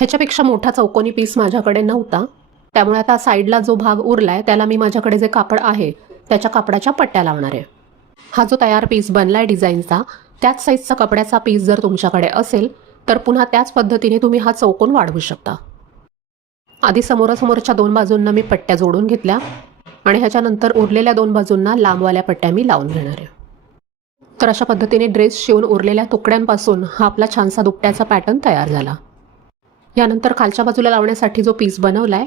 ह्याच्यापेक्षा मोठा चौकोनी पीस माझ्याकडे नव्हता, त्यामुळे आता साईडला जो भाग उरलाय त्याला मी माझ्याकडे जे कापड आहे त्याच्या कापडाच्या पट्ट्या लावणार आहे. हा जो तयार पीस बनलाय डिझाईनचा, त्याच साईजचा कपड्याचा पीस जर तुमच्याकडे असेल तर पुन्हा त्याच पद्धतीने तुम्ही हा चौकोन वाढवू शकता. आधी समोरासमोरच्या 2 बाजूंना मी पट्ट्या जोडून घेतल्या आणि ह्याच्यानंतर उरलेल्या 2 बाजूंना लांबवाल्या पट्ट्या मी लावून घेणार आहे. तर अशा पद्धतीने ड्रेस शिवून उरलेल्या तुकड्यांपासून हा आपला छानसा दुपट्याचा पॅटर्न तयार झाला. यानंतर खालच्या बाजूला लावण्यासाठी जो पीस बनवलाय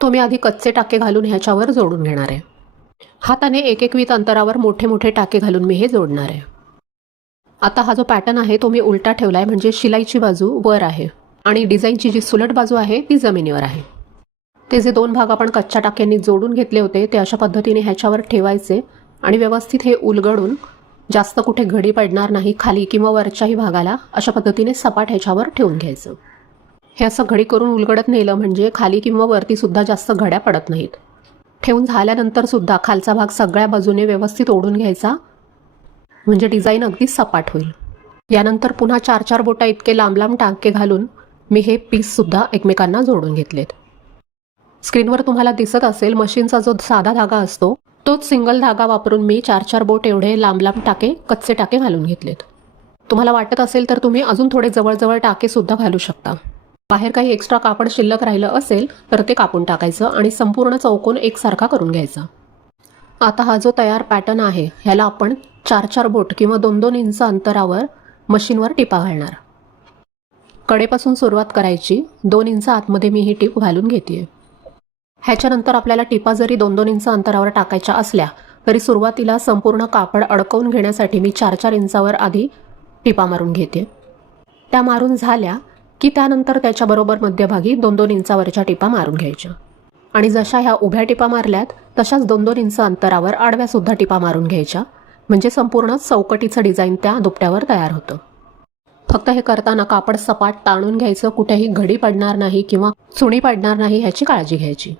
तो मी आधी कच्चे टाके घालून ह्याच्यावर जोडून घेणार आहे. हाताने 1-1 वीत अंतरावर मोठे मोठे टाके घालून मी हे जोडणार आहे. आता हा जो पॅटर्न आहे तो मी उलटा ठेवलाय, म्हणजे शिलाईची बाजू वर आहे आणि डिझाईनची जी सुलट बाजू आहे ती जमिनीवर आहे. ते जे 2 भाग आपण कच्च्या टाक्यांनी जोडून घेतले होते ते अशा पद्धतीने ह्याच्यावर ठेवायचे आणि व्यवस्थित हे उलगडून जास्त कुठे घडी पडणार नाही खाली किंवा वरच्याही भागाला अशा पद्धतीने सपाट ह्याच्यावर ठेवून घ्यायचं. हे असं घडी करून उलगडत नेलं म्हणजे खाली किंवा वरती सुद्धा जास्त घड्या पडत नाहीत. ठेवून झाल्यानंतर सुद्धा खालचा भाग सगळ्या बाजूने व्यवस्थित ओढून घ्यायचा, म्हणजे डिझाईन अगदी सपाट होईल. यानंतर पुन्हा 4-4 बोटा इतके लांब लांब टाके घालून मी हे पीससुद्धा एकमेकांना जोडून घेतलेत. स्क्रीनवर तुम्हाला दिसत असेल मशीनचा जो साधा धागा असतो तोच सिंगल धागा वापरून मी 4-4 बोट एवढे लांब लांब टाके कच्चे टाके घालून घेतलेत. तुम्हाला वाटत असेल तर तुम्ही अजून थोडे जवळजवळ टाकेसुद्धा घालू शकता. बाहेर काही एक्स्ट्रा कापड शिल्लक राहिलं असेल तर ते कापून टाकायचं आणि संपूर्ण चौकोन एकसारखा करून घ्यायचा. आता हा जो तयार पॅटर्न आहे ह्याला आपण 4-4 बोट किंवा 2-2 इंच अंतरावर मशीनवर टिपा घालणार. कडेपासून सुरुवात करायची, 2 इंच आतमध्ये मी ही टीप घालून घेते. ह्याच्यानंतर आपल्याला टिपा जरी 2-2 इंच अंतरावर टाकायच्या असल्या तरी सुरुवातीला संपूर्ण कापड अडकवून घेण्यासाठी मी 4-4 इंचावर आधी टिपा मारून घेते. त्या मारून झाल्या की त्यानंतर त्याच्याबरोबर मध्यभागी 2-2 इंचावरच्या टिपा मारून घ्यायच्या आणि जशा ह्या उभ्या टिपा मारल्यात तशाच 2-2 इंच अंतरावर आडव्यासुद्धा टिपा मारून घ्यायच्या, म्हणजे संपूर्ण चौकटीचं डिझाईन त्या दुपट्यावर तयार होतं. फक्त हे करताना कापड सपाट ताणून घ्यायचं, कुठेही घडी पडणार नाही किंवा चुणी पडणार नाही ह्याची काळजी घ्यायची.